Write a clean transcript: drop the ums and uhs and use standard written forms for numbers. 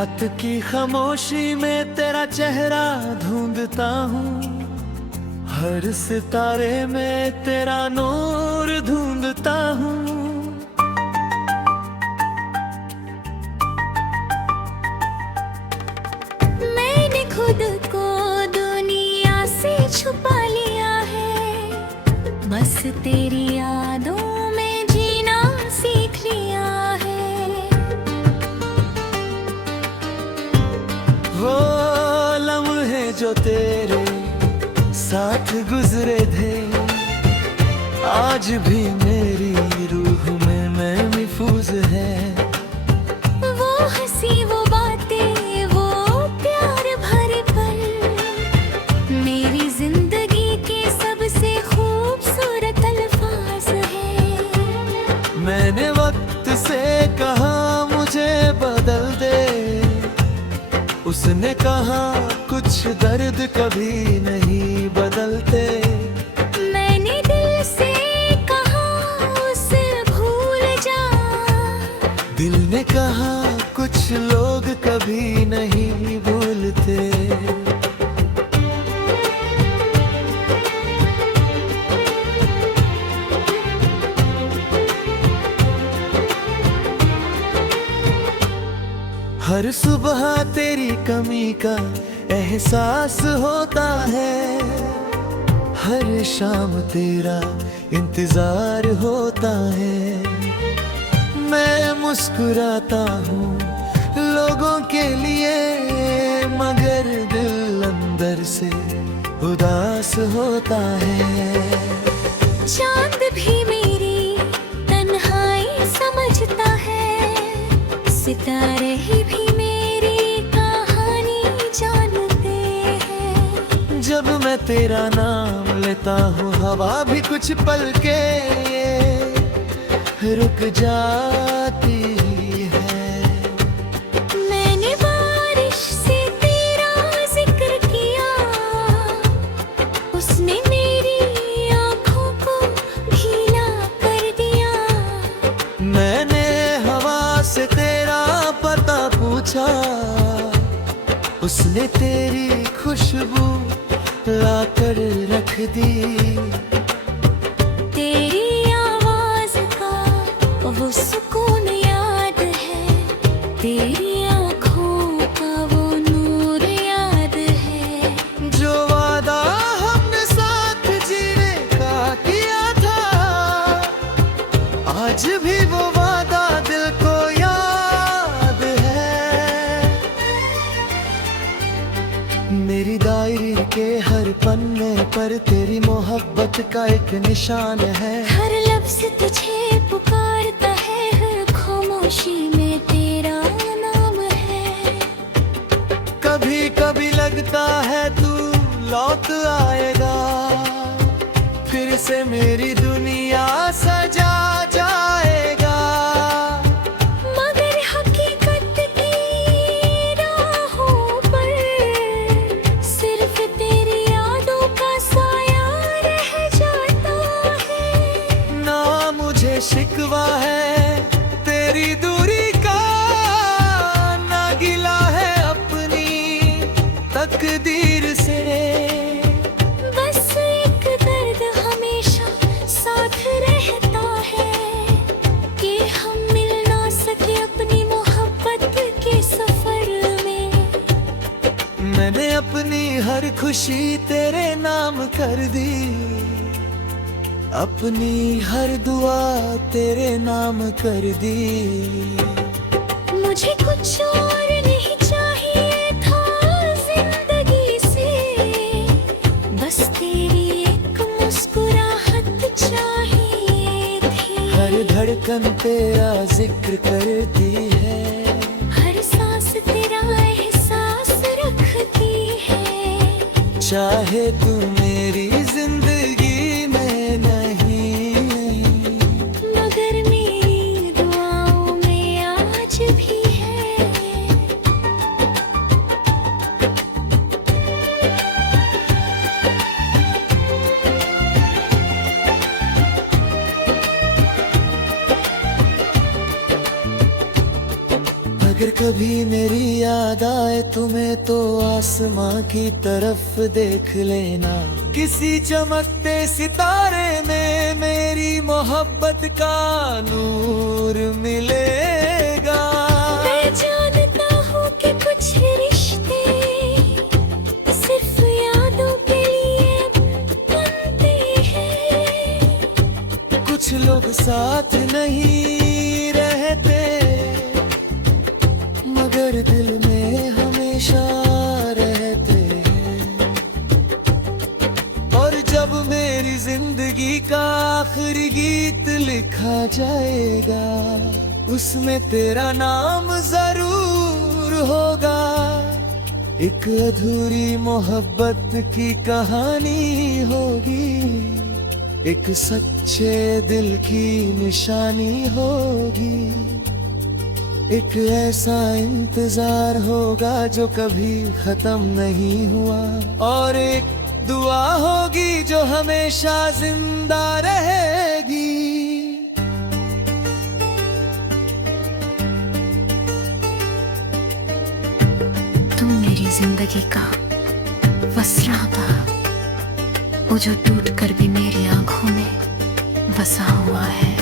रात की खामोशी में तेरा चेहरा ढूंढता हूँ, हर सितारे में तेरा नूर ढूंढता हूँ। मैंने खुद को दुनिया से छुपा लिया है, बस तेरी यादों में जीना सीख लिया है। वो लम्हे जो तेरे साथ गुजरे थे, आज भी मेरी रूह में महफूज है। वो हंसी वो बातें वो प्यार भरे पल, मेरी जिंदगी के सबसे खूबसूरत अल्फाज है। मैंने वक्त से कहा मुझे बदल दे, उसने कहा कुछ दर्द कभी नहीं बदलते। मैंने दिल से कहा उसे भूल जा, दिल ने कहा कुछ लोग कभी नहीं भूलते। हर सुबह तेरी कमी का एहसास होता है, हर शाम तेरा इंतजार होता है। मैं मुस्कुराता हूँ लोगों के लिए, मगर दिल अंदर से उदास होता है। चांद भी मेरी तन्हाई समझता है, सितारे भी मेरी कहानी जानते हैं। जब मैं तेरा नाम लेता हूँ हवा भी कुछ पल के रुक जाती है। मैंने बारिश से तेरा जिक्र किया, उसने मेरी आँखों को भीना कर दिया। मैंने हवा से तेरा पता पूछा, उसने तेरी खुशबू लाकर रख दी। तेरी आवाज का वो सुकून याद है, तेरी आँखों का वो नूर याद है। जो वादा हमने साथ जीने का किया था, आज भी वो वादा दिल को याद है। मेरी डायरी के हर पन्ने पर तेरी मोहब्बत का एक निशान है। हर लफ्ज तुझे पुकारता है, हर खामोशी में तेरा नाम है। कभी कभी लगता है तू लौट आएगा, फिर से मेरी दुनिया सजा जाएगा। मगर हकीकत की राहों पर सिर्फ तेरी यादों का साया रह जाता है। ना मुझे शिकवा है तेरी दूरी का, ना गिला है अपनी तकदीर से। बस एक दर्द हमेशा साथ रहता है, कि हम मिल ना सके अपनी मोहब्बत के सफर में। मैंने अपनी हर खुशी तेरे नाम कर दी, अपनी हर दुआ तेरे नाम कर दी। मुझे कुछ और नहीं चाहिए था जिंदगी से, बस तेरी एक मुस्कुराहट चाहिए थी। हर धड़कन तेरा जिक्र करती है, हर सांस तेरा एहसास रखती है। चाहे तू मेरी जिंदगी में नहीं, मगर मेरी दुआओं में आज भी है। अगर कभी मेरी याद आए तुम्हें तो आसमां की तरफ देख लेना, किसी चमकते सितारे में मेरी मोहब्बत का नूर मिलेगा। मैं जानता हूँ कि कुछ रिश्ते सिर्फ यादों के लिए बनते हैं। कुछ लोग साथ नहीं रहते मगर दिल में हमेशा रहते हैं। और जब मेरी जिंदगी का आखिरी गीत लिखा जाएगा, उसमें तेरा नाम जरूर होगा। एक अधूरी मोहब्बत की कहानी होगी, एक सच्चे दिल की निशानी होगी। एक ऐसा इंतजार होगा जो कभी खत्म नहीं हुआ, और एक दुआ होगी जो हमेशा जिंदा रहेगी। तुम मेरी जिंदगी का फसरा था, वो जो टूट कर भी मेरी आंखों में बसा हुआ है।